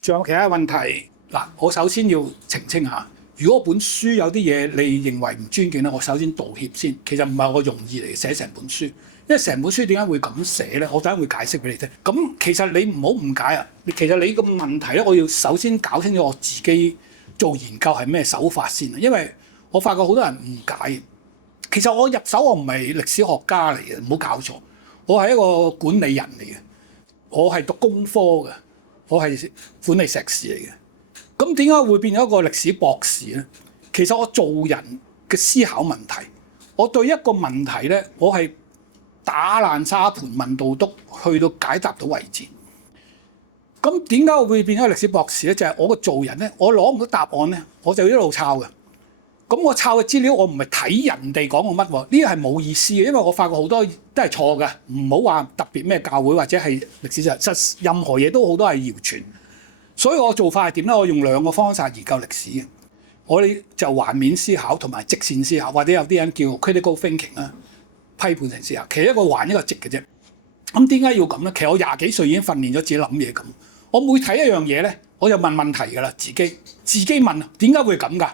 仲有其他問題嗱，我首先要澄清下，如果本書有啲嘢你認為唔尊敬咧，我首先道歉先。其實唔係我容易嚟寫成本書，因為成本書點解會咁寫咧？我等陣會解釋俾你聽。咁其實你唔好誤解啊！其實你個問題咧，我要首先搞清楚我自己做研究係咩手法先啊，因為我發覺好多人誤解。其實我入手我唔係歷史學家嚟嘅，唔好搞錯。我係一個管理人嚟嘅，我係讀工科嘅，我係管理碩士嚟嘅。咁點解會變咗一個歷史博士咧？其實我做人嘅思考問題，我對一個問題咧，我係打爛沙盤問到篤，去到解答到為止。咁點解我會變咗歷史博士咧？就係我個做人咧，我攞唔到答案咧，我就一路抄嘅。咁我抄嘅資料，我唔係睇人哋講我乜喎，呢個係冇意思嘅，因為我發覺好多都係錯嘅，唔好話特別咩教會或者係歷史上，實任何嘢都好多係謠傳。所以我做法係點咧？我用兩個方法研究歷史嘅，我哋就環面思考同埋直線思考，或者有啲人叫 critical thinking 啦，批判性思考。其實一個環一個直嘅啫。咁點解要咁咧？其實我廿幾歲已經訓練咗自己諗嘢咁。我每睇一樣嘢咧，我就問問題㗎啦，自己問點解會咁㗎？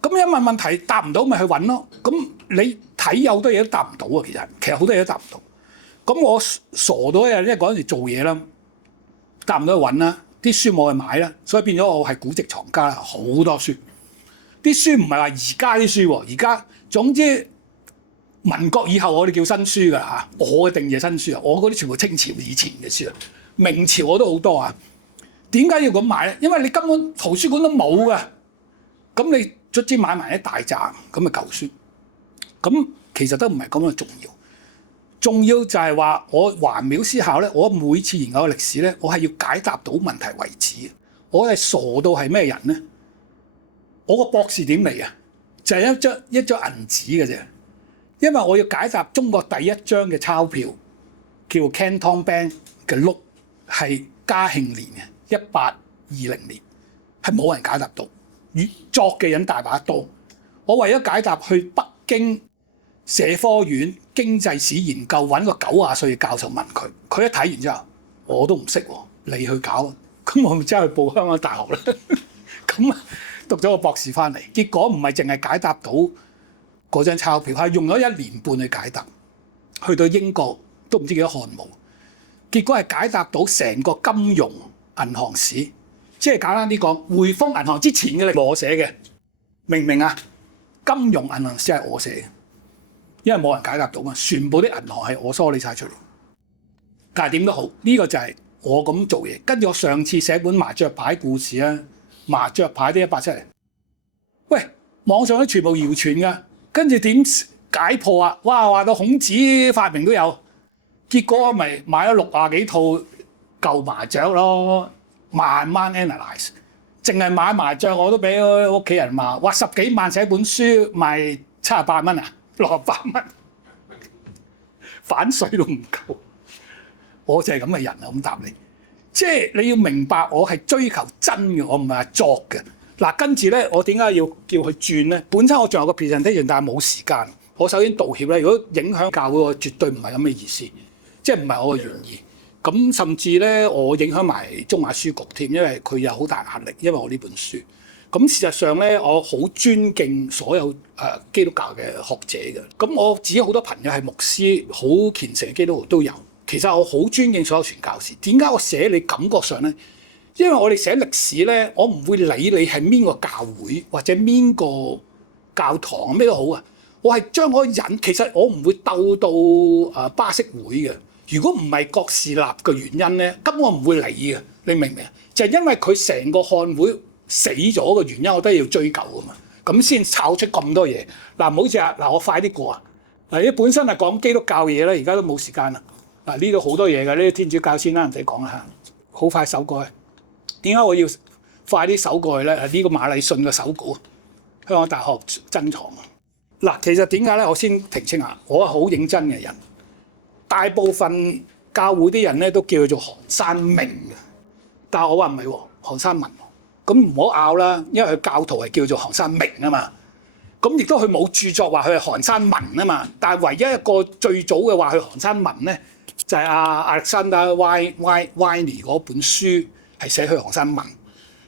咁一問問題答唔到，咪去揾咯。咁你睇好多嘢都答唔到啊！其實好多嘢都答唔到。咁我傻到一日，因為嗰陣時做嘢啦，答唔到去揾啦，啲書冇去買啦，所以變咗我係古籍藏家啦，好多書。啲書唔係話而家啲書喎，而家總之民國以後我哋叫新書㗎嚇。我嘅定義係新書啊，我嗰啲全部清朝以前嘅書啊，明朝我都好多啊。點解要咁買咧？因為你根本圖書館都冇㗎，咁你卒之買埋一大扎咁嘅舊書，咁其實都唔係咁樣重要。重要就係話我環繞思考咧，我每次研究嘅歷史咧，我係要解答到問題為止。我係傻到係咩人咧？我個博士點嚟啊？就係一張銀紙嘅啫。因為我要解答中國第一張嘅鈔票，叫 Canton Bank 嘅碌，係嘉慶年嘅1820年，係冇人解答到。越作嘅人大把多。我為咗解答，去北京社科院經濟史研究揾個90歲嘅教授問佢，佢一睇完之後，我都唔識喎，你去搞，咁我咪真係去報香港大學啦。咁讀咗個博士翻嚟，結果唔係淨係解答到嗰張鈔票，係用咗1年半去解答，去到英國都唔知幾多漢墓，結果係解答到成個金融銀行史。即係簡單啲講，匯豐銀行之前嘅歷我寫嘅，明唔明啊？金融銀行史係我寫嘅，因為冇人解答到嘛，全部啲銀行係我梳理晒出嚟。但係點都好，呢個就係我咁做嘢。跟住我上次寫本麻雀牌故事啊，麻雀牌啲100出嚟，喂，網上都全部謠傳㗎，跟住點解破啊？哇，話到孔子發明都有，結果咪買咗60幾套舊麻雀咯。慢慢 analyse， 淨係買麻雀我都俾屋企人罵，哇10幾萬寫本書賣78蚊啊，68蚊，反稅都唔夠。我就係咁嘅人啊，咁答你。即係你要明白，我係追求真嘅，我唔係話作嘅。嗱，跟住咧，我點解要叫佢轉咧？本身我仲有個 presentation，但係冇時間。我首先道歉咧，如果影響教會，我絕對唔係咁嘅意思，即係唔係我嘅原意。咁甚至咧，我影響埋中華書局添，因為佢有好大壓力，因為我呢本書。咁事實上咧，我好尊敬所有基督教嘅學者嘅。咁我自己好多朋友係牧師，好虔誠嘅基督徒都有。其實我好尊敬所有傳教士。點解我寫你感覺上咧？因為我哋寫歷史咧，我唔會理你係邊個教會或者邊個教堂咩都好啊。我係將嗰個人，其實我唔會鬥到巴色會嘅。如果唔係郭士立嘅原因咧，根本我唔會理嘅，你明唔明啊？就係因為佢成個漢會死咗嘅原因，我都要追究啊嘛，咁先炒出咁多嘢。嗱，唔好似嗱，我快啲過啊！嗱，你本身係講基督教嘢咧，而家都冇時間啦。嗱，呢度好多嘢嘅，呢啲天主教先啦，唔使講啦嚇，好快手過去。點解我要快啲手過去咧？呢個馬禮遜嘅手稿，香港大學珍藏。嗱，其實點解咧？我先澄清下，我係好認真嘅人。大部分教會啲人咧都叫佢做韓山明嘅，但係我話唔係喎，韓山文。咁唔好拗啦，因為佢教徒係叫做韓山明啊嘛。咁亦都佢冇著作話佢係韓山文啊嘛。但係唯一一個最早嘅話佢韓山文咧，就係亞歷山大Wiley嗰本書係寫去學生問，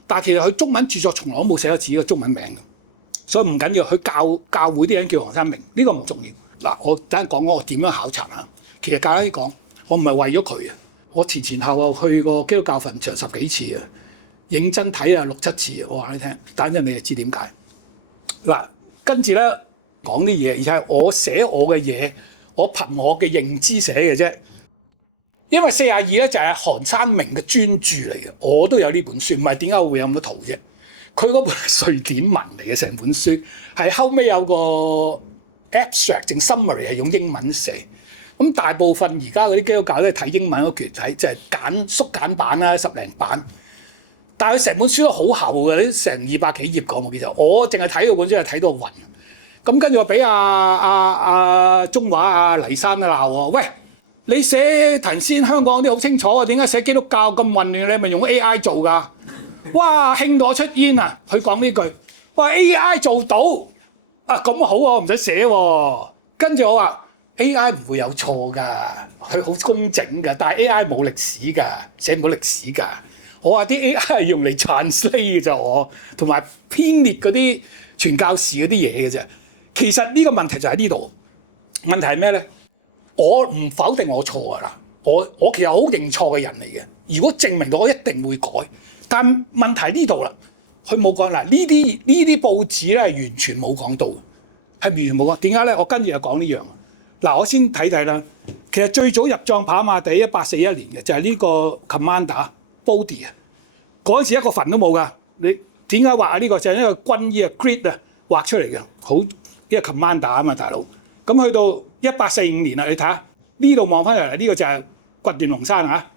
但係其實佢中文著作從來都冇寫過自己嘅中文名嘅，所以唔緊要。佢教會啲人叫學生明，呢個唔重要。嗱，我等陣講我點樣考察啊。其實簡單啲講，我唔係為咗佢啊，我前後去過基督教墳場10幾次啊，認真睇啊6、7次啊，我話你聽，等陣你就知點解。嗱，跟住咧講啲嘢，而且係我寫我嘅嘢，我憑我嘅認知寫嘅啫。因為42咧就係韓山明嘅專著嚟嘅，我都有呢本書，唔係點解會有咁多圖啫？佢嗰本係瑞典文嚟嘅，成本書係後尾有個 abstract 正 summary 係用英文寫。咁大部分而家嗰啲基督教都係睇英文嗰橛睇，就係縮簡版啦，10零版。但係佢成本書都好厚嘅，啲成200幾頁講我記得。我淨係睇嗰本書係睇到暈。咁跟住我俾中華黎山鬧我，喂！你寫頭先香港啲好清楚啊，點解寫基督教咁混亂？你係咪用 AI 做㗎？哇！興到我出煙啊！佢講呢句，哇 AI 做到啊，咁好啊，我唔使寫喎。跟住我話 AI 唔會有錯㗎，佢好工整㗎，但係 AI 冇歷史㗎，寫唔到歷史㗎。我話啲 AI 係用嚟 translate 嘅啫，我同埋編列嗰啲傳教士嗰啲嘢嘅啫。其實呢個問題就喺呢度。問題係咩咧？我唔否定我錯㗎啦，我其實好認錯嘅人嚟嘅。如果證明到我一定會改，但問題呢度啦，佢冇講嗱，呢啲報紙咧係完全冇講到，係完全冇講。點解咧？我跟住就講呢樣。嗱，我先睇睇啦。其實最早入葬跑馬地1841年嘅就係呢個 Commander Body 啊，嗰陣時一個墳都冇㗎。你點解畫啊？呢個就係一個軍醫啊 grid 啊畫出嚟嘅，好呢個 Commander 啊嘛，大佬。咁去到1845年啦，你睇下呢度望翻嚟，呢個就係掘斷龍山嚇，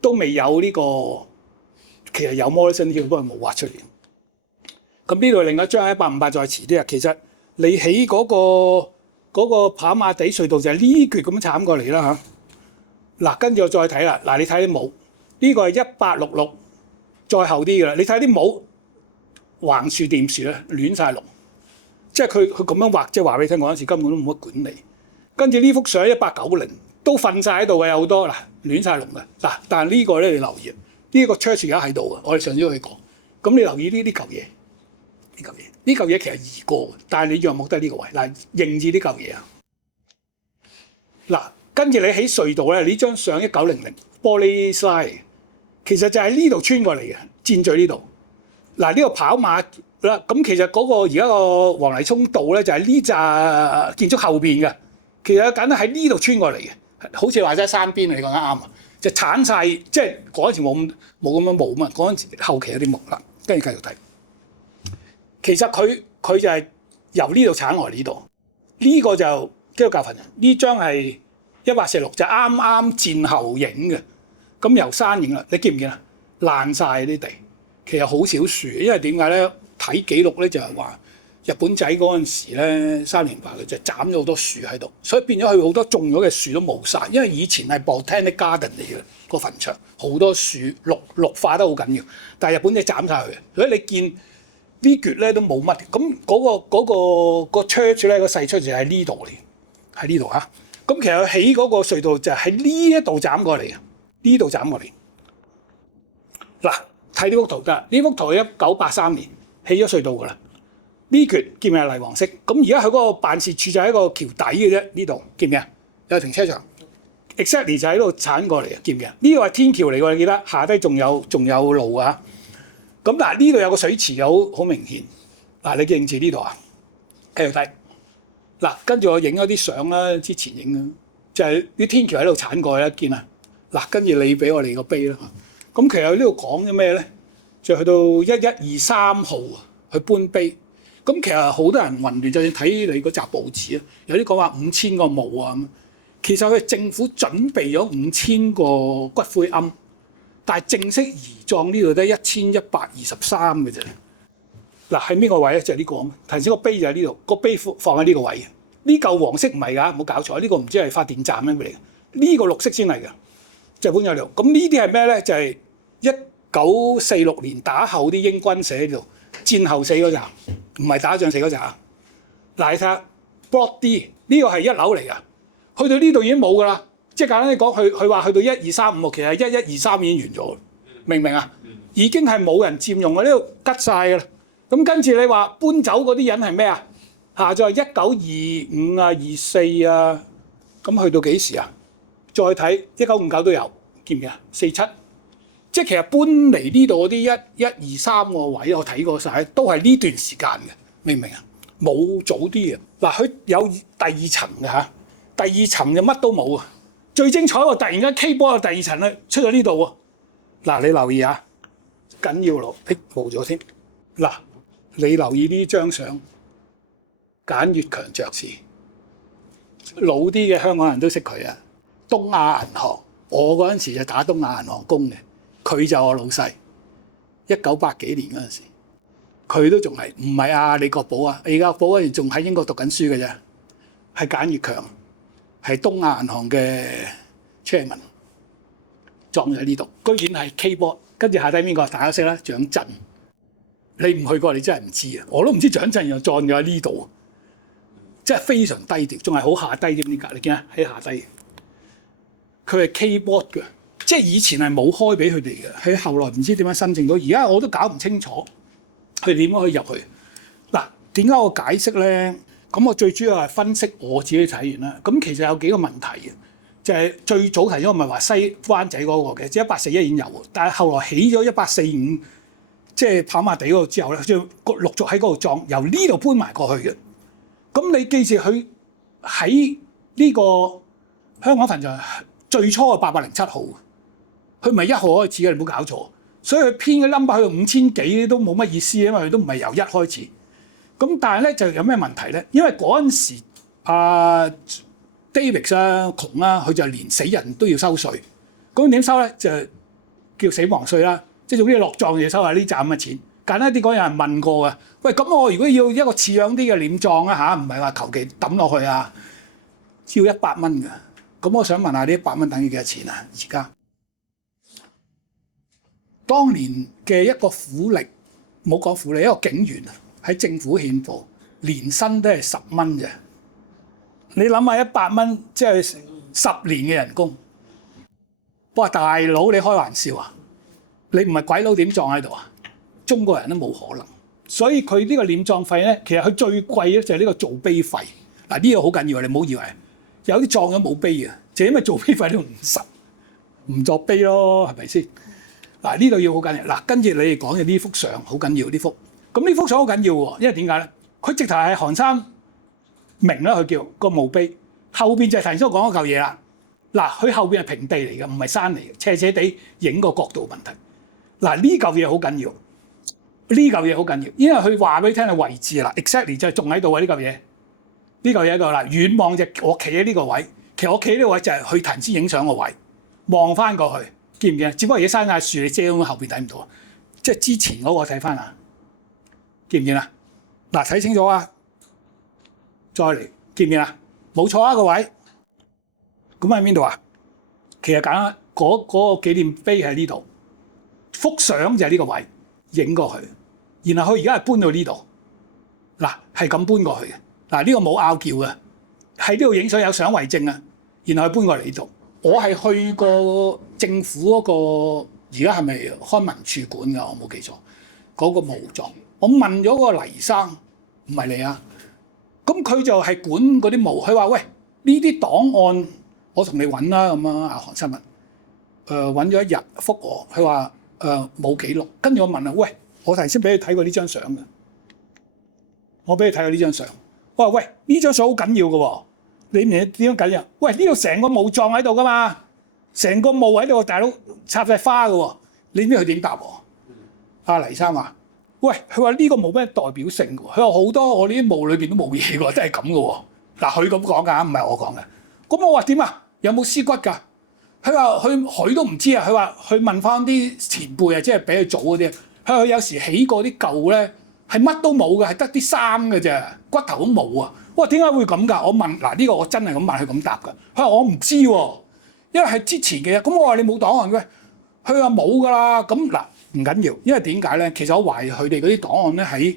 都未有呢個，其實有 Morrison Hill 不過冇畫出嚟。咁呢度另一張158再遲啲啊。其實你起嗰個跑馬地隧道就係呢橛咁慘過嚟啦嚇。嗱，跟住我再睇啦，嗱你睇啲帽，呢個係1866，再後啲嘅啦。你睇啲帽橫豎掂豎咧，亂晒龍。即係佢咁樣畫，即係話俾你聽，嗰陣時根本都冇乜管理。跟住呢幅相1890都瞓晒喺度嘅，有好多嗱亂晒龍嘅嗱。但係呢個咧你留意，呢個 church 而家喺度嘅，我哋上咗去講。咁你留意呢嚿嘢，呢嚿嘢其實移過嘅，但係你若目得呢個位嗱，認住呢嚿嘢啊。嗱，跟住你喺隧道咧，呢張相1900玻璃 slide， 其實就喺呢度穿過嚟嘅，箭嘴呢度。嗱，呢個跑馬啦，咁其實嗰個而家個黃泥涌道咧就係呢紮建築後邊嘅，其實簡單喺呢度穿過嚟嘅，好似話齋山邊，你講得啱啊，就剷晒，即係嗰陣時冇咁樣冇嘛，嗰陣時後期有啲木啦，跟住繼續睇，其實佢就係由呢度剷落嚟呢度，呢個就基督教墳，呢張係1846就啱啱戰後影嘅，咁由山影啦，你見唔見啊？爛晒啲地。其實好少樹，因為點解咧？睇記錄咧就係話日本仔嗰陣時咧3年8嘅就斬咗好多樹喺度，所以變咗佢好多種咗嘅樹都冇晒。因為以前係 Botanic Garden 嚟嘅個墳場，好多樹綠化得好緊要，但係日本仔斬晒佢，所以你見呢橛咧都冇乜。咁個 church 咧個細 church 就喺呢度嚟，喺呢度嚇。咁其實起嗰個隧道就喺呢一度斬過嚟嘅，呢度斬過嚟嗱。睇呢幅圖得，呢幅圖1983年起咗隧道㗎啦。呢橛見唔見係泥黃色？咁而家佢嗰個辦事處就喺個橋底嘅啫。呢度見唔見啊？有停車場 ，exactly 就喺度剷過嚟嘅，見唔見啊？呢個係天橋嚟㗎，你記得下低仲有路啊。咁嗱，呢度有個水池又好明顯。嗱，你記唔記呢度啊？繼續睇。嗱，跟住我影咗啲相啦，之前影嘅就係啲天橋喺度剷過去啦，見啊？嗱，跟住你俾我嚟個碑啦。咁其實呢度講咗咩咧？就去到1123號去搬碑。咁其實好多人混亂，就算睇你嗰集報紙啊，有啲講話5000個墓啊咁。其實佢政府準備咗5000個骨灰龕，但係正式移葬呢度得1123嘅啫。嗱，喺邊個位咧？就係呢個啊嘛。頭先個碑就喺呢度，個碑放喺呢個位嘅。呢嚿黃色唔係㗎，唔好搞錯。呢個唔知係發電站咩嚟嘅？呢個綠色先係㗎。就搬咗嚟，咁呢啲係咩咧？就係1946年打後啲英軍死喺度，戰後死嗰陣，唔係打仗死嗰陣啊！嗱，你睇下 Block D 呢個係1樓嚟噶，去到呢度已經冇噶啦，即係簡單啲講，佢話去到1235，其實1123已經完咗，明唔明啊？已經係冇人佔用啦，呢度吉晒㗎啦。咁跟住你話搬走嗰啲人係咩啊？下再1925啊、24啊，咁去到幾時啊？再睇1959都有，見唔見啊？47，即係其實搬嚟呢度嗰啲123個位，我睇過晒，都係呢段時間嘅，明唔明啊？冇早啲嘅。嗱，佢有第二層嘅嚇，第二層就乜都冇啊！最精彩喎，突然間 K 波嘅第二層咧出咗呢度喎。嗱，你留意下，緊要咯，冇咗添。嗱，你留意呢張相，簡悅強爵士，老啲嘅香港人都識佢啊。東亞銀行，我嗰陣時就打東亞銀行工嘅，佢就我老細。1980幾年嗰陣時，佢都仲係唔係啊？李國寶啊，李國寶嗰陣仲喺英國讀緊書嘅啫，係簡悅強，係東亞銀行嘅 chairman，撞咗喺呢度，居然係 K 波，跟住下低邊個大家識啦？蔣震，你唔去過你真係唔知啊！我都唔知蔣震又撞咗喺呢度，即係非常低調，仲係好下低啲呢格，你見啊喺下低。佢係 keyboard 嘅，即係以前係冇開俾佢哋嘅，佢後來唔知點樣申請到，而家我都搞唔清楚佢點樣可以入去。嗱，點解我解釋咧？咁我最主要係分析我自己睇完啦。咁其實有幾個問題嘅，就係最早提咗，我咪話西灣仔嗰個嘅，即係1841已經有，但係後來起咗1845，即係跑馬地嗰度之後咧，就陸續喺嗰度裝，由呢度搬埋過去嘅。咁你記住佢喺呢個香港墳場。最初係807號，佢唔係1號開始嘅，你唔好搞錯。所以佢編嘅 number 去到5000幾都冇乜意思，因為佢都唔係由1開始。咁但係咧就有咩問題咧？因為嗰陣時David 啊窮啦，佢就連死人都要收稅。咁點收咧？就叫死亡稅啦，即係總之落葬要收下呢站嘅錢。簡單啲講，有人問過嘅，喂，咁我如果要一個似樣啲嘅殮葬啊嚇，唔係話求其抌落去啊，要100蚊㗎。咁我想問下呢100蚊等於幾多錢啊？而家當年嘅一個苦力，唔好講苦力，一個警員喺政府憲報，年薪都係10蚊啫。你諗下100蚊，即係10年嘅人工。哇！大佬，你開玩笑啊？你唔係鬼佬點葬喺度啊？中國人都冇可能。所以佢呢個殮葬費咧，其實佢最貴咧就係呢個造碑費。嗱，呢個好緊要，你唔好以為。有啲葬咗冇碑嘅，就因為做碑費都唔實，唔作碑咯，係咪先？嗱，呢度要好緊要。嗱，跟住你哋講嘅呢幅相好緊要，呢幅。咁呢幅相好緊要喎，因為點解咧？佢直頭係韓山明啦，佢叫個墓碑，後邊就係頭先我講嗰嚿嘢啦。嗱，佢後邊係平地嚟嘅，唔係山嚟嘅，斜斜地影個角度問題。嗱，呢嚿嘢好緊要，呢嚿嘢好緊要，因為佢話俾你聽係位置啦 ，exactly 就係仲喺度啊！呢嚿嘢。呢嚿嘢喺度啦，遠望就我企喺呢個位，其實我企喺呢個位就係去藤枝影相個位，望翻過去，見唔見啊？只不過而家生晒樹，你遮咁後邊睇唔到啊！即係之前嗰個睇翻啊，見唔見啊？嗱，睇清楚啊！再嚟，見唔見啊？冇錯啊，個位。咁喺邊度啊？其實簡單，嗰個紀念碑喺呢度，幅相就係呢個位影過去，然後佢而家係搬到呢度，嗱係咁搬過去嘅。嗱，呢個冇拗撬嘅，喺呢度影相有相為證啊，然後佢搬過嚟呢度。我係去過政府嗰個，而家係咪康文署管㗎？我冇記錯，嗰個墓葬。我問咗個黎生，唔係你啊，咁佢就係管嗰啲墓。佢話：喂，呢啲檔案我同你揾啦，咁啊，阿韓新聞，揾咗一日覆我，佢話冇記錄。跟住我問啊，喂，我頭先俾你睇過呢張相嘅，我俾你睇過呢張相。我話：喂，呢張相好緊要嘅喎，你唔知點樣緊要？喂，呢度成個墓葬喺度噶嘛，成個墓喺度，大佬插晒花嘅喎，你知佢點答我？阿黎生話：喂，佢話呢個冇咩代表性嘅喎，佢話好多我呢啲墓裏邊都冇嘢嘅喎，都係咁嘅喎。嗱，佢咁講㗎，唔係我講嘅。咁我話點啊？有冇屍骨㗎？佢話佢都唔知啊。佢話佢問翻啲前輩啊，即係比佢早嗰啲。佢話佢有時起過啲舊咧。係乜都冇嘅，係得啲衫嘅啫，骨頭都冇啊！我話點解會咁㗎？我問嗱，呢個我真係咁問佢咁答㗎。佢話我唔知喎，因為係之前嘅。咁我話你冇檔案嘅，佢話冇㗎啦。咁嗱唔緊要，因為點解咧？其實我懷疑佢哋嗰啲檔案咧喺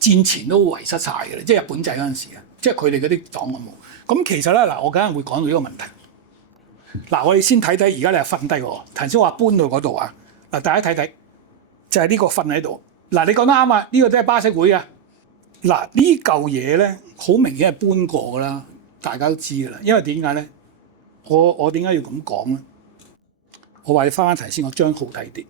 戰前都遺失晒嘅，即係日本仔嗰陣時啊，即係佢哋嗰啲檔案冇。咁其實咧嗱，我梗係會講到呢個問題。嗱，我哋先睇睇，而家你係瞓低喎。頭先話搬到嗰度啊，嗱，大家睇睇，就係呢個瞓喺度。嗱，你講得啱啊，呢個都係巴色會啊。嗱，呢嚿嘢咧，好明顯係搬過噶啦，大家都知噶啦。因為點解咧？我點解要咁講咧？我話你翻頭先，我張好睇啲。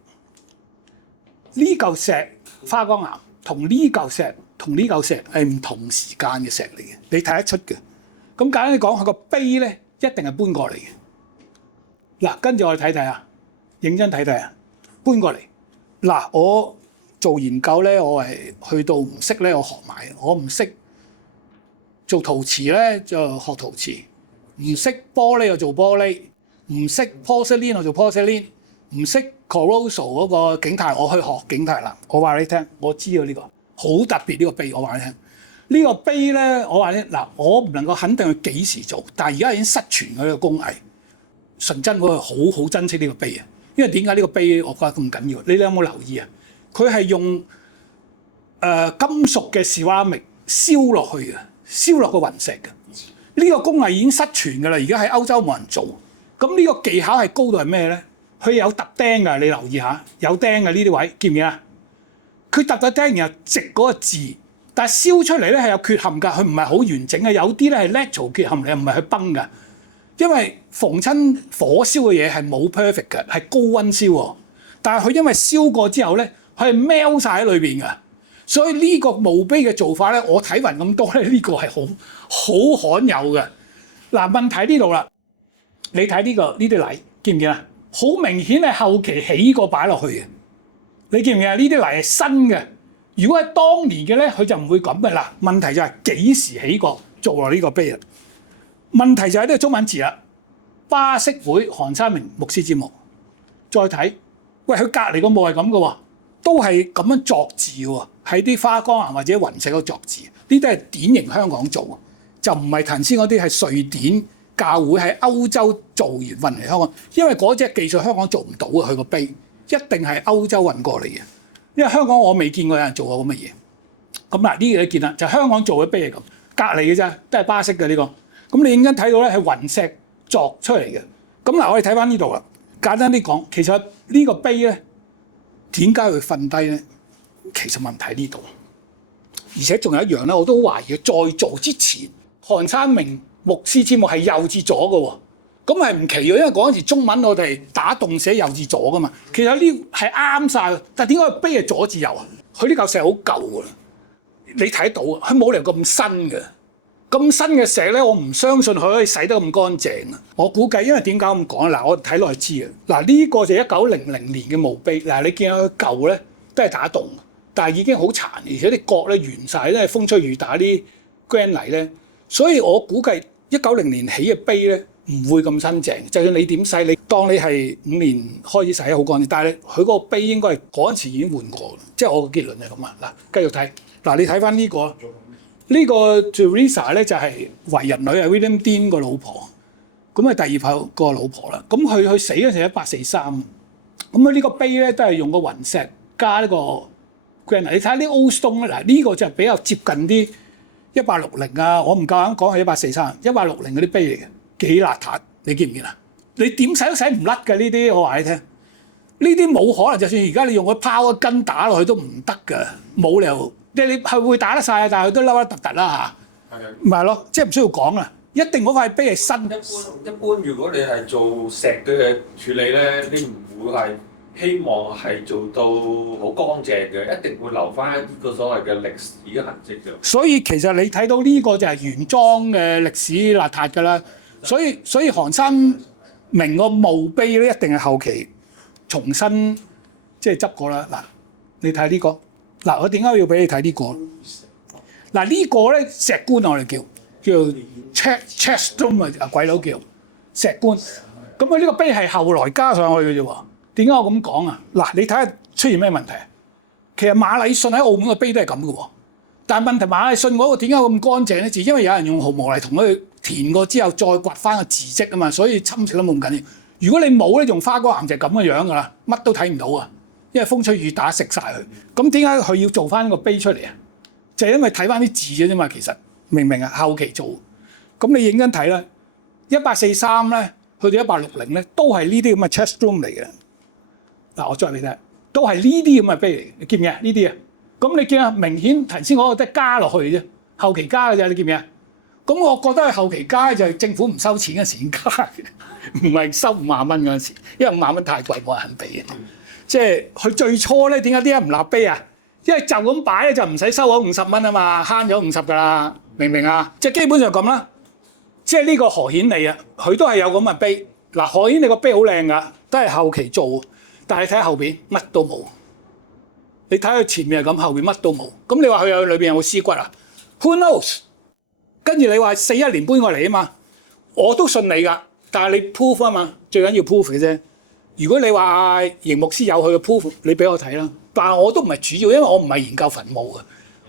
呢嚿石花崗岩同呢嚿石同呢嚿石係唔同時間嘅石嚟嘅，你睇得出嘅。咁簡單啲講，佢個碑咧一定係搬過嚟嘅。嗱，跟住我哋睇睇啊，認真睇睇啊，搬過嚟。嗱，我做研究咧，我係去到唔識咧，我學埋。我唔識做陶瓷咧，就學陶瓷；唔識玻璃就做玻璃；唔識 porcelain 就做 porcelain；唔識 corrosion 嗰個景泰，我去學景泰啦。我話你聽，我知道呢個好特別呢個碑。我話你聽，呢個碑咧，我話你嗱，我唔能夠肯定佢幾時做，但係而家已經失傳佢嘅工藝。純真我係好珍惜呢個碑啊，因為點解呢個碑我覺得咁緊要？你哋有冇留意啊？佢係用金屬嘅士瓦米燒落去嘅，燒落個雲石嘅。呢個工藝已經失傳㗎啦，而家喺歐洲冇人做。咁呢個技巧係高度係咩咧？佢有揼釘㗎，你留意下，有釘嘅呢啲位，見唔見啊？佢揼咗釘，然後直嗰個字，但係燒出嚟咧係有缺陷㗎，佢唔係好完整嘅，有啲咧係 natural 缺陷嚟，唔係佢崩㗎。因為逢親火燒嘅嘢係冇 perfect 嘅，係高溫燒喎。但係佢因為燒過之後咧，佢係 melt 曬喺裏邊嘅。所以呢個墓碑嘅做法咧，我睇勻咁多咧，呢個係好罕有嘅。嗱，問題呢度啦，你睇呢啲泥見唔見啊？好明顯係後期起過擺落去嘅。你見唔見啊？呢啲泥係新嘅。如果係當年嘅咧，佢就唔會咁嘅啦。問題就係幾時起過做落呢個碑啊？問題就係呢個中文字啦，巴色會韓山明牧師之墓。再睇，喂，佢隔離個墓係咁嘅喎，都係咁樣作字喎，喺啲花崗岩或者雲石嗰度作字。呢啲係典型香港做，就唔係頭先嗰啲係瑞典教會喺歐洲做完運嚟香港，因為嗰隻技術香港做唔到啊，佢個碑一定係歐洲運過嚟嘅。因為香港我未見過有人做過咁嘅嘢。咁嗱，呢個你見啦，就香港做嘅碑係咁，隔離嘅啫，都係巴色嘅呢個。咁你應該睇到咧係雲石作出嚟嘅。咁嗱，我哋睇翻呢度啦。簡單啲講，其實呢個碑咧點解會瞓低咧？其實問題呢度，而且仲有一樣咧，我都懷疑再做之前，韓山明牧師之墓係右至左嘅喎。咁係唔奇嘅，因為嗰陣時中文我哋打戙寫右至左嘅嘛。其實呢係啱晒嘅，但係點解個碑係左至右啊？佢呢嚿石好舊㗎啦，你睇到啊，佢冇理由咁新嘅。咁新嘅石咧，我唔相信佢可以洗得咁乾淨啊！我估計，因為點解咁講？嗱，我睇落去知啊。嗱，呢個就1900年嘅墓碑。嗱，你見到佢舊咧都係打戙，但係已經好殘，而且啲角咧圓晒，因為風吹雨打啲 granite 咧。所以我估計1900年起嘅碑咧唔會咁新淨。就算你點洗，你當你係5年開始洗好乾淨，但係佢嗰個碑應該係嗰陣時已經換過。即係我嘅結論係咁啊！嗱，繼續睇。嗱，你睇翻呢個。呢個 Teresa 咧就係為人女係 William Dean 個老婆，咁係第二個老婆啦。咁佢死嗰陣1843，咁佢呢個碑咧都係用個雲石加呢個 granite。你睇下啲 old stone 咧，嗱呢個就比較接近啲1860啊，我唔夠膽講係1843、1860嗰啲碑嚟嘅，幾邋遢，你見唔見啊？你點洗都洗唔甩嘅呢啲，我話你聽，呢啲冇可能，就算而家你用個拋一根打落去都唔得㗎，冇理由。即係你係會打得晒，但係佢都凹凹凸凸啦嚇。係啊，唔係咯，即係唔需要講啦。一定嗰塊碑係新。一般，如果你係做石嘅處理咧，你唔會係希望係做到好乾淨嘅，一定會留翻一個所謂嘅歷史嘅痕跡嘅。所以其實你睇到呢個就係原裝嘅歷史邋遢㗎啦。所以韓山明個墓碑咧，一定係後期重新即係執過啦。嗱，你睇呢個。嗱，我點解要俾你睇呢個？嗱，呢個咧石棺我哋叫 chest 啊，鬼佬叫石棺。咁佢呢個碑係後來加上去嘅啫喎。點解我咁講啊？嗱，你睇下出現咩問題？其實馬禮遜喺澳門嘅碑都係咁嘅喎。但係問題馬禮遜嗰個點解咁乾淨咧？就因為有人用毫毛嚟同佢填過之後，再掘翻個字跡啊嘛，所以侵蝕得冇咁緊要。如果你冇咧，用花崗岩就係咁嘅樣㗎啦，乜都睇唔到啊！因為風吹雨打食晒佢，咁點解佢要做翻個碑出嚟啊？就係因為睇翻啲字嘅啫嘛，其實明唔明啊？後期做，咁你認真睇啦，1843咧，去到1860咧，都係呢啲咁嘅 chest room 嚟嘅。嗱，我再俾你睇，都係呢啲咁嘅碑嚟，你見唔見啊？呢啲啊，咁你見啊？明顯頭先嗰個都係加落去啫，後期加嘅啫，你見唔見啊？咁我覺得係後期加就係政府唔收錢嗰時先加嘅，唔係收5萬蚊嗰陣時，因為5萬蚊太貴，冇人肯俾嘅。即係佢最初咧，點解啲人唔立碑啊？因為就咁擺咧就唔使收嗰50蚊啊嘛，慳咗50㗎啦，明唔明啊？即係基本上咁啦。即係呢個何顯利啊，佢都係有咁嘅碑。嗱，何顯利個碑好靚㗎，都係後期做，但係睇下後邊乜都冇。你睇佢前面係咁，後邊乜都冇。咁你話佢有裏邊有冇屍骨啊 ？Who knows？跟住你話41年搬過嚟啊嘛，我都信你㗎。但係你 proof 啊嘛，最緊要 proof 嘅啫。如果你話邢牧師有佢嘅 proof，你俾我睇啦。但係我都唔係主要，因為我唔係研究墳墓嘅，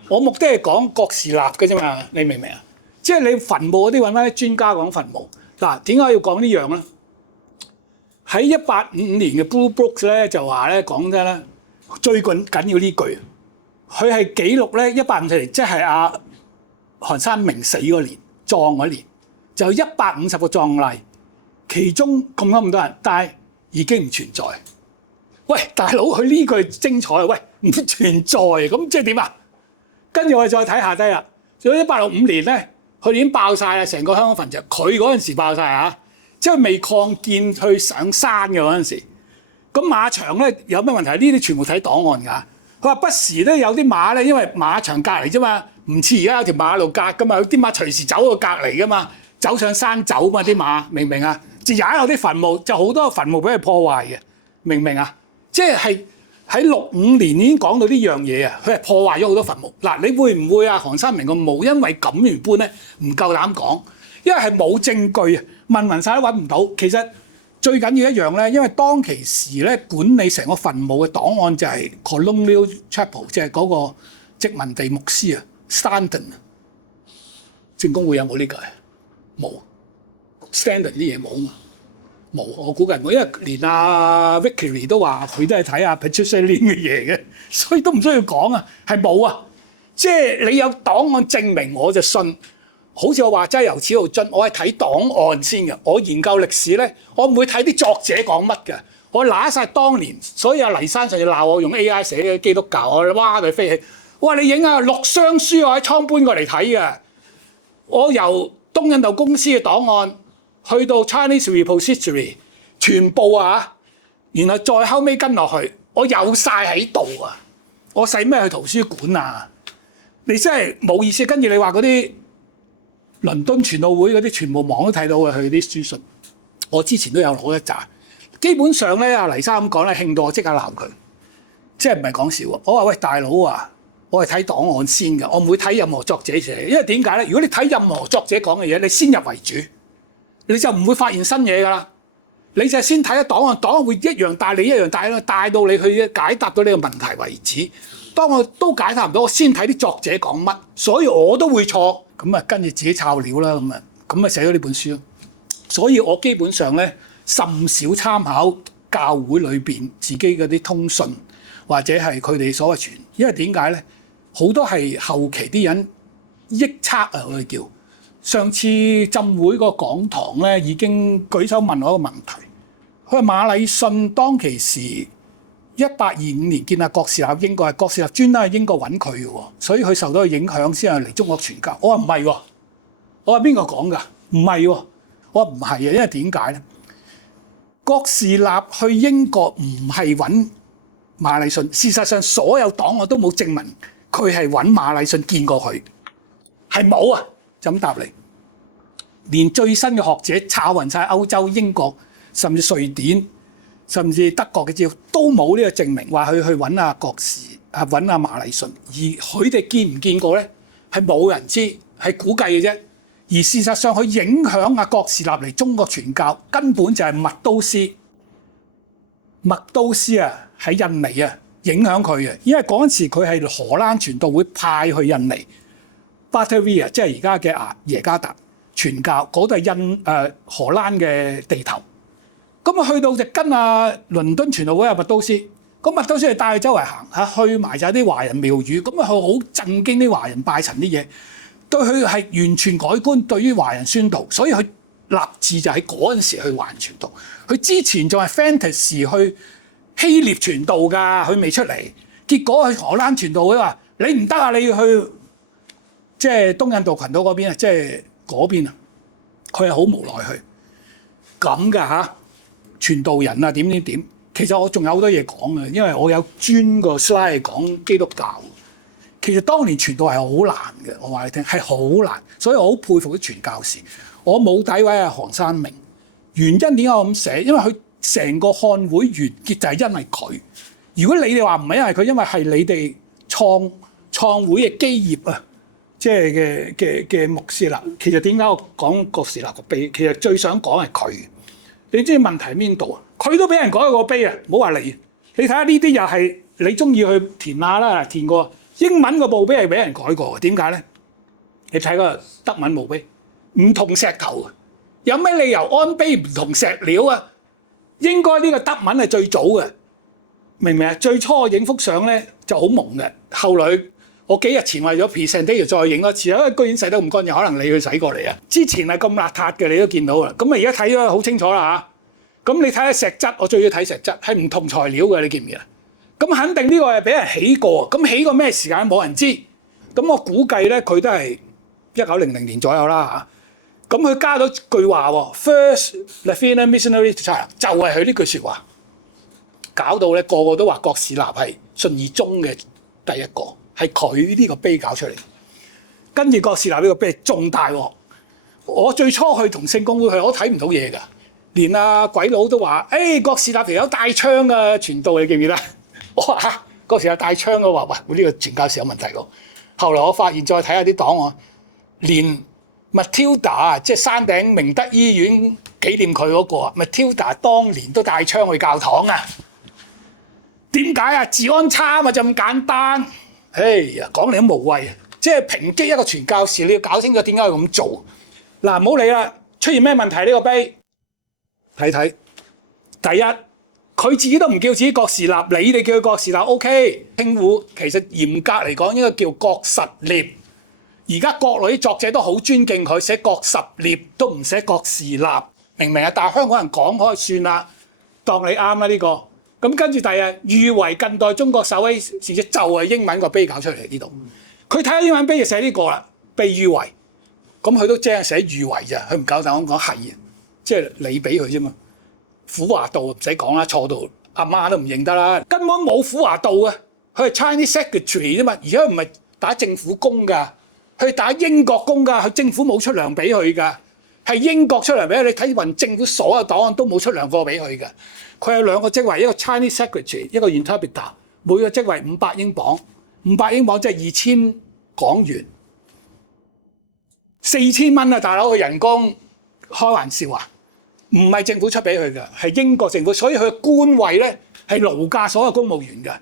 我目的係講郭士立嘅啫嘛。你明唔明啊？即係你墳墓嗰啲揾翻啲專家講墳墓。嗱，點解要講呢樣咧？喺1855年嘅 Blue Books 咧就話咧講真咧，最緊要呢句，佢係記錄咧1854年，即係阿韓山明死嗰年，葬嗰年，就150個葬禮，其中咁多人，但係已經唔存在。喂，大佬，佢呢句精彩，喂，唔存在，咁即係點啊？跟住我哋再睇下低啦，到1865年咧，佢已經爆晒啦，成個香港墳場，佢嗰陣時爆晒啊！即係未擴建去上山嘅嗰陣時，咁馬場咧有咩問題？呢啲全部睇檔案㗎。佢話不時咧有啲馬咧，因為馬場隔離啫嘛，唔似而家有條馬路隔㗎嘛，有啲馬隨時走到隔離㗎嘛，走上山走嘛啲馬，明唔明啊？就踩有啲墳墓，就好多墳墓俾佢破壞嘅，明唔明啊？即係喺65年已經講到呢樣嘢啊，佢係破壞咗好多墳墓。嗱，你會唔會啊？韓山明個墓因為咁而搬咧，唔夠膽講，因為係冇證據啊。問晒都揾唔到，其實最緊要一樣咧，因為當其時咧管理成個墳墓嘅檔案就係 Colonial Chapel， 即係嗰個殖民地牧師啊 ，Stanton。政工會有冇呢個啊？冇 ，Stanton 啲嘢冇啊嘛，冇，我估計冇，因為連阿 Vickery 都話佢都係睇下 Patricia Lynn 嘅嘢嘅，所以都唔需要講啊，係冇啊，即係你有檔案證明我就信。好似我話齋由始到盡，我係睇檔案先嘅。我研究歷史咧，我唔會睇啲作者講乜嘅。我揦晒當年，所以阿黎山上次鬧我用 AI 寫嘅基督教，我哇佢飛起。我話你影下六雙書，我喺倉搬過嚟睇嘅。我由東印度公司嘅檔案去到 Chinese Repository， 全部啊，然後再後尾跟落去，我有晒喺度啊！我使咩去圖書館啊？你真係冇意思。跟住你話嗰啲倫敦傳道會嗰啲全部網都睇到嘅，佢啲書信，我之前都有攞一紮。基本上咧，阿黎生咁講咧，興到我即刻鬧佢，即係唔係講笑喎？我話喂，大佬啊，我係睇檔案先㗎，我唔會睇任何作者寫，因為點解咧？如果你睇任何作者講嘅嘢，你先入為主，你就唔會發現新嘢㗎啦。你就係先睇下檔案，檔案會一樣帶你一樣帶到你去解答到呢個問題為止。當我都解答唔到，我先睇啲作者講乜，所以我都會錯。咁啊，跟住自己抄料啦，咁啊寫咗呢本書。所以我基本上咧甚少參考教會裏邊自己嗰啲通訊，或者係佢哋所謂傳，因為點解咧？好多係後期啲人臆測啊，我哋叫。上次浸會個講堂咧已經舉手問我一個問題，佢話馬禮遜當其時1825年見阿郭士立英國，係郭士立專登去英國揾佢嘅喎，所以佢受到影響先係嚟中國傳教。我話唔係喎，我話邊個講㗎？唔係喎，我話唔係啊，因為點解咧？郭士立去英國唔係揾馬禮遜，事實上所有檔案都冇證明佢係揾馬禮遜見過佢，係冇啊，就咁答你。連最新嘅學者抄勻晒歐洲、英國，甚至瑞典，甚至德國嘅資料都冇呢個證明話佢去揾阿郭士啊揾阿馬禮遜，而佢哋見唔見過咧？係冇人知，係估計嘅啫。而事實上，佢影響阿郭士立嚟中國傳教，根本就係麥都斯。麥都斯啊，喺印尼啊，影響佢嘅，因為嗰陣時佢係荷蘭傳道會派去印尼 Batavia， 即係而家嘅耶加達傳教，嗰度係荷蘭嘅地頭。咁啊，去到就跟倫敦傳道會麥都斯，咁麥都斯係帶佢周圍行嚇，去埋晒啲華人廟宇，咁啊佢好震驚啲華人拜神啲嘢，對佢係完全改觀，對於華人宣道，所以佢立志就喺嗰陣時去還傳道。佢之前仲係 fantasy 去希臘傳道㗎，佢未出嚟。結果去荷蘭傳道，佢話你唔得啊，你要去即係東印度群島嗰邊啊，即係嗰邊啊。佢係好無奈去咁㗎嚇，傳道人啊點。其實我仲有好多嘢講嘅，因為我有專個 slide 講基督教。其實當年傳道係好難嘅，我話你聽係好難，所以我好佩服啲傳教士。我冇詆毀韓山明，原因點解我咁寫？因為佢成個漢會完結就係因為佢。如果你哋話唔係因為佢，因為係你哋創會嘅基業啊，即係嘅穆斯林。其實點解我講郭士立個碑？其實最想講係佢。你知問題喺邊度啊？佢都俾人改個碑啊！唔好話你，你睇下呢啲又係你中意去填下啦，填過英文個墓碑係俾人改過嘅。點解咧？你睇個德文墓碑，唔同石頭啊，有咩理由安碑唔同石料啊？應該呢個德文係最早嘅，明唔明啊？最初我影幅相咧就好朦嘅，後來我幾日前為咗 presentation 再影多次，因為居然洗得咁乾淨，可能你去洗過嚟啊。之前係咁邋遢嘅，你都見到啦。咁啊而家睇咗好清楚啦嚇。咁你睇下石質，我最要睇石質，係唔同材料嘅，你記唔記啊？咁肯定呢個係俾人起過，咁起過咩時間冇人知。咁我估計咧，佢都係1900年左右啦嚇。咁佢加咗句話喎 ，First Latvian missionary to China， 就係佢呢句説話，搞到咧個個都話郭士立係信義宗嘅第一個，係佢呢個碑搞出嚟。跟住郭士立呢個碑仲大喎，我最初去同聖公會去，我睇唔到嘢㗎。連鬼佬都話，郭士立條友帶槍嘅傳道，你記唔記得？我話嚇，郭士立帶槍嘅話，喂，呢個傳教士有問題喎。後來我發現再睇下啲檔案，連 Matilda 即係山頂明德醫院紀念佢嗰個啊 ，Matilda 當年都帶槍去教堂啊。點解啊？治安差嘛，就咁簡單。哎呀，講嚟都無謂，即係抨擊一個傳教士，你要搞清楚點解要咁做。嗱，唔好理啦，出現咩問題呢個碑？睇睇，第一，佢自己都唔叫自己郭士立，你哋叫佢郭士立 OK。稱呼其實嚴格嚟講應該叫郭實臘。而家國內啲作者都好尊敬佢，寫郭實臘都唔寫郭士立，明唔明啊？但係香港人講可以算啦，當你啱啦呢個。咁跟住第二，譽為近代中國首位使者就係英文個碑搞出嚟呢度。佢睇下英文碑就寫呢個啦，被譽為。咁佢都即係寫譽為咋，佢唔夠膽講係啊。即係你俾佢啫嘛，虎華道唔使講啦，錯到阿媽都唔認得啦，根本冇虎華道啊，佢係 Chinese Secretary 啫嘛，而家唔係打政府工㗎，佢打英國工㗎，佢政府冇出糧俾佢㗎，係英國出糧俾佢。你睇勻政府所有檔案都冇出糧過俾佢㗎。佢有兩個職位，一個 Chinese Secretary， 一個 Interpreter， 每個職位500英鎊，500英鎊即係2000港元，4000蚊啊，大佬，佢人工開玩笑啊！唔係政府出俾佢嘅，係英國政府，所以佢嘅官位咧係勞駕所有公務員嘅，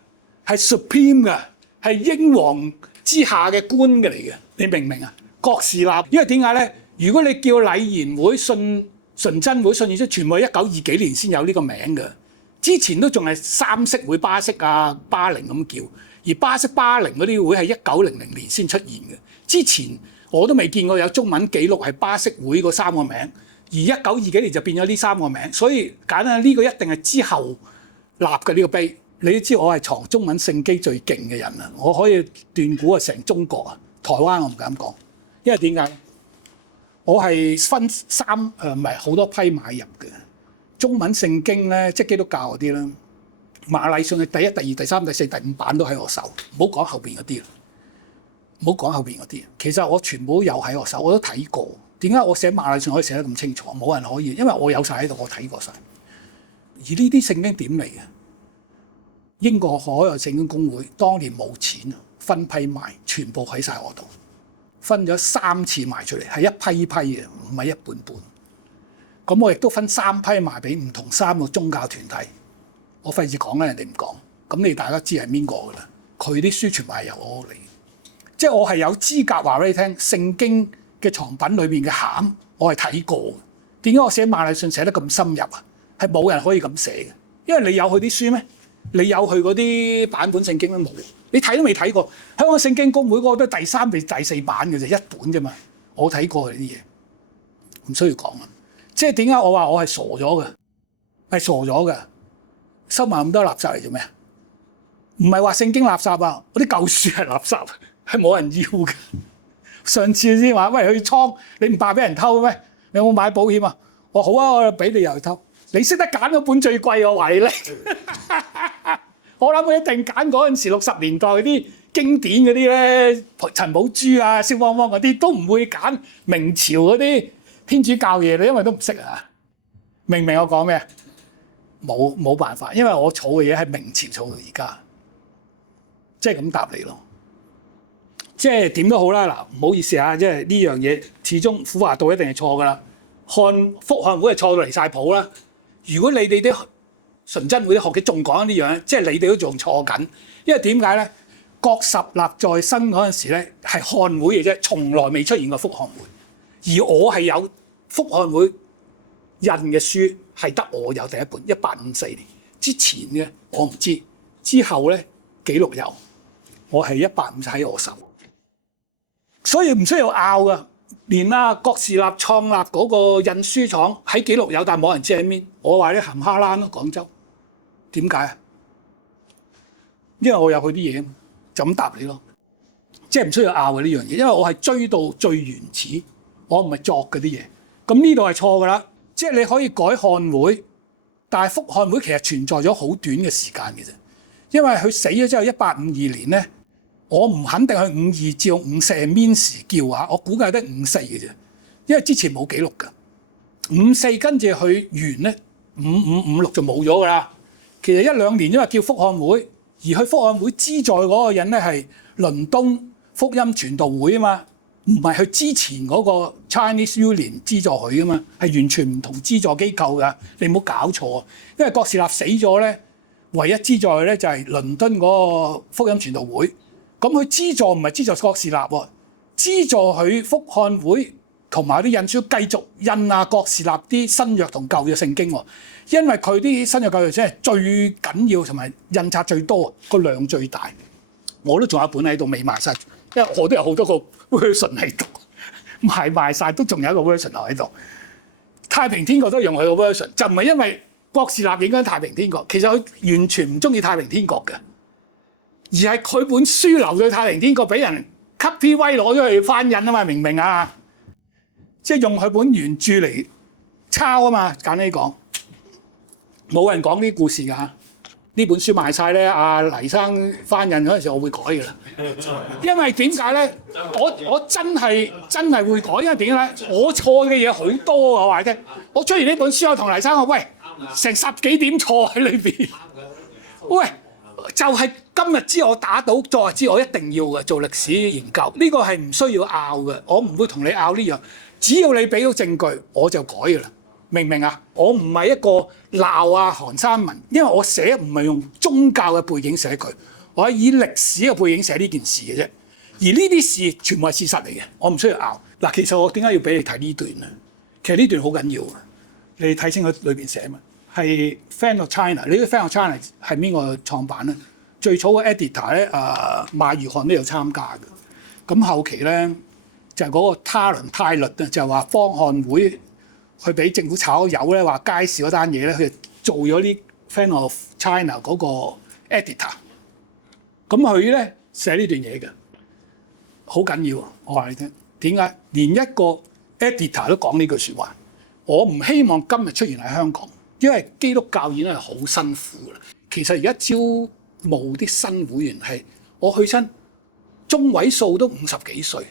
係 Supreme 嘅，係英皇之下嘅官嘅嚟嘅。你明唔明啊？郭士立，因為點解咧？如果你叫禮賢會、純真會、信義會，全部係1920幾年先有呢個名嘅，之前都仲係三色會、巴色啊、巴陵咁叫，而巴色、巴陵嗰啲會係1900年先出現嘅。之前我都未見過有中文記錄係巴色會嗰3個名。而1920幾年就變咗呢3個名，所以簡單呢個一定係之後立嘅呢個碑。你都知我係藏中文聖經最勁嘅人啦，我可以斷估啊成中國啊，台灣我唔敢講，因為點解？我係分唔係好多批買入嘅中文聖經咧，即係基督教嗰啲啦。馬禮遜嘅第1、第2、第3、第4、第5版都喺我手，唔好講後邊嗰啲啦，唔好講後邊嗰啲。其實我全部都有喺我手，我都睇過。點解我寫馬禮遜可以寫得咁清楚？冇人可以，因為我有晒喺度，我睇過晒。而呢啲聖經點嚟嘅？英國海外聖經公會當年冇錢，分批賣，全部喺晒我度，分咗3次賣出嚟，係一批批嘅，唔係一半半。咁我亦都分3批賣俾唔同3個宗教團體。我費事講啦，人哋唔講。咁你大家知係邊個㗎啦？佢啲書全部係由我嚟，即係我係有資格話俾你聽聖經嘅藏品裏邊嘅餡，我係睇過。點解我寫馬禮遜寫得咁深入啊？係冇人可以咁寫嘅，因為你有佢啲書咩？你有佢嗰啲版本聖經都冇，你睇都未睇過。香港聖經公會嗰個都第3、第4版嘅啫，一本啫嘛。我睇過佢啲嘢，唔需要講啊。即係點解我話我係傻咗嘅？係傻咗嘅，收埋咁多垃圾嚟做咩啊？唔係話聖經垃圾啊，嗰啲舊書係垃圾，係冇人要嘅。上次先話喂去倉，你唔怕俾人偷咩？你有冇買保險啊？我好啊，我俾你又去偷。你識得揀嗰本最貴，我話你咧。我諗佢一定揀嗰陣時60年代嗰啲經典嗰啲咧，陳寶珠啊、蕭芳芳嗰啲，都唔會揀明朝嗰啲天主教嘢，你因為都唔識啊。明唔明我講咩？冇辦法，因為我儲嘅嘢係明朝儲到而家，即係咁答你咯。即係點都好啦，嗱唔好意思啊，即係呢樣嘢始終苦華道一定係錯噶啦，福漢會係錯到離晒譜啦。如果你哋啲純真會啲學嘅仲講呢樣，即係你哋都仲錯緊，因為點解咧？郭實臘在生嗰陣時咧係漢會嘅啫，從來未出現過福漢會，而我係有福漢會印嘅書，係得我有第一本1854年之前嘅我唔知，之後咧記錄有，我係150喺我手，所以唔需要拗噶。連郭士立創立嗰個印書廠喺記錄有，但冇人知喺邊。我話你冚哈蘭咯，廣州點解啊？因為我有佢啲嘢，就咁答你咯。即係唔需要拗嘅呢樣嘢，因為我係追到最原始，我唔係作嗰啲嘢。咁呢度係錯㗎啦。即係你可以改漢會，但係福漢會其實存在咗好短嘅時間嘅啫。因為佢死咗之後1852年咧。我唔肯定佢52至54面時叫啊，我估計得54嘅啫，因為之前冇記錄㗎。54跟住佢完咧，5556就冇咗㗎啦。其實1-2年因為叫福漢會，而去福漢會資助嗰個人咧係倫敦福音傳道會啊嘛，唔係佢之前嗰個 Chinese Union 資助佢啊嘛，係完全唔同資助機構㗎。你唔好搞錯啊，因為郭士立死咗咧，唯一資助佢咧就係倫敦嗰個福音傳道會。咁佢資助唔係資助郭士立喎，資助佢福漢會同埋啲印書繼續印郭士立啲新約同舊約聖經喎，因為佢啲新約舊約真係最緊要同埋印刷最多，個量最大。我都仲有一本喺度未賣晒，因為我都有好多個 version 喺度，賣晒都仲有一個 version 喺度。太平天國都用佢個 version，就唔係因為郭士立影響太平天國，其實佢完全唔中意太平天國嘅。而係佢本書留咗太平天國，俾人 copyright 攞咗去翻印啊嘛，明唔明啊？即係用佢本原著嚟抄啊嘛，簡單啲講，冇人講呢啲故事㗎。呢本書賣晒咧，阿黎生翻印嗰陣時，我會改㗎啦。因為點解咧？我真係會改，因為點解咧？我錯嘅嘢好多啊！我話你聽，我出完呢本書，我同黎生講：喂，成10幾點錯喺裏邊。喂！就係今日之我打到，昨日之我一定要嘅做歷史研究，呢個係唔需要拗嘅，我唔會同你拗呢樣。只要你俾到證據，我就改㗎啦，明唔明啊？我唔係一個鬧韓三文，因為我寫唔係用宗教嘅背景寫佢，我係以歷史嘅背景寫呢件事嘅啫。而呢啲事全部係事實嚟嘅，我唔需要拗。嗱，其實我點解要俾你睇呢段咧？其實呢段好緊要嘅，你睇清楚裏邊寫嘛。係 Fan of China， 你啲 Fan of China 係邊個創辦咧？最初嘅 editor 咧，馬如漢都有參加嘅。咁後期咧就係嗰個泰律啊，就話幫漢會去俾政府炒魷咧，話街市嗰單嘢咧，佢就做咗啲 Fan of China 嗰個 editor。咁佢咧寫呢段嘢嘅，好緊要啊！我話你聽，點解連一個 editor 都講呢句説話？我唔希望今日出現喺香港。因為基督教已經係好辛苦啦。其實而家招募啲新會員係，我去親中位數都50幾歲。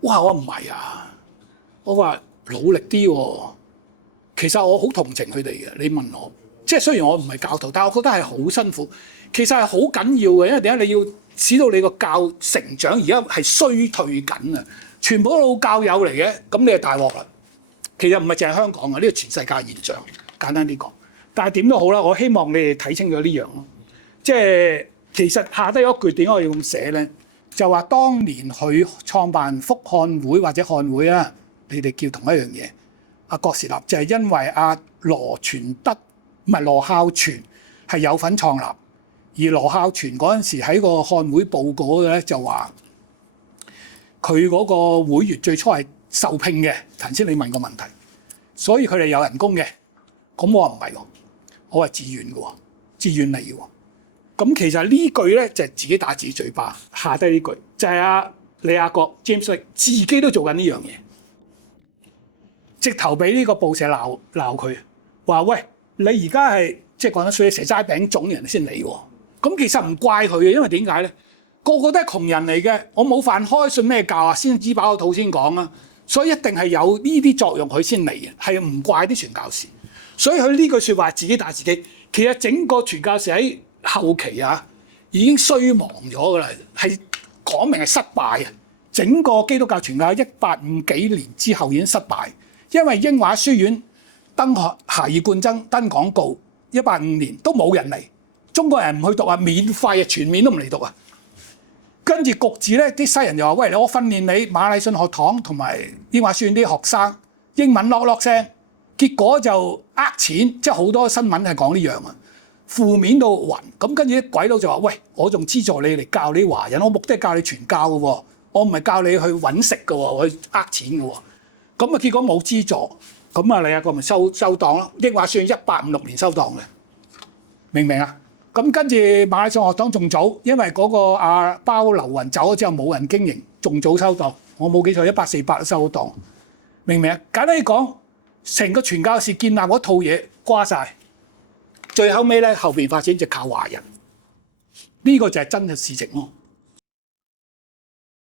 哇！我唔係啊，我話努力啲喎。其實我好同情佢哋嘅。你問我，即係雖然我唔係教徒，但係我覺得係好辛苦。其實係好緊要嘅，因為點解你要使到你個教成長？而家係衰退緊啊！全部都老教友嚟嘅，咁你就大鑊啦。其實唔係淨係香港啊，呢個全世界現象。簡單啲講，但係點都好啦，我希望你哋睇清楚呢樣咯。即係其實下低有一句點解我要咁寫咧？就話當年佢創辦福漢會或者漢會啊，你哋叫同一樣嘢。阿郭士立就係因為阿羅孝全係有份創立，而羅孝全嗰陣時喺個漢會報告咧就話佢嗰個會員最初係受聘嘅。頭先你問個問題，所以佢哋有人工嘅。咁我話唔係喎，我話自願嘅喎，自願嚟嘅喎。咁其實呢句咧就係自己打自己嘴巴，下低呢句就係李亞國 James Lake 自己都做緊呢樣嘢，直頭俾呢個報社鬧佢，話喂，你而家係即係講得衰，蛇齋餅種人先嚟喎。咁其實唔怪佢嘅，因為點解咧？個個都係窮人嚟嘅，我冇飯開，信咩教啊？先知飽個肚先講啊，所以一定係有呢啲作用佢先嚟嘅，係唔怪啲傳教士。所以佢呢句説話自己打自己，其實整個傳教士喺後期已經衰亡咗㗎啦，係講明係失敗啊！整個基督教傳教1850幾年之後已經失敗，因為英華書院登夏爾冠增登廣告，185年都冇人嚟，中國人唔去讀啊，免費啊，全面都唔嚟讀啊。跟住局子咧，啲西人就話：喂，我訓練你馬禮遜學堂同埋英華書院啲學生英文落聲，結果就呃錢，即係好多新聞係講呢樣啊，負面到暈。咁跟住啲鬼佬就話：喂，我仲資助你嚟教你華人，我目的係教你傳教嘅喎，我唔係教你去揾食嘅喎，去呃錢嘅喎。咁啊，結果冇資助，咁啊，李亞國咪收檔咯。英華書院1856年收檔嘅，明唔明啊？咁跟住馬禮遜學堂仲早，因為嗰個包流雲走咗之後冇人經營，仲早收檔。我冇記錯，1848收檔，明唔明啊？簡單啲講，成個傳教士建立嗰套嘢瓜晒，最後尾咧後邊發展就靠華人，呢個就係真嘅事情咯。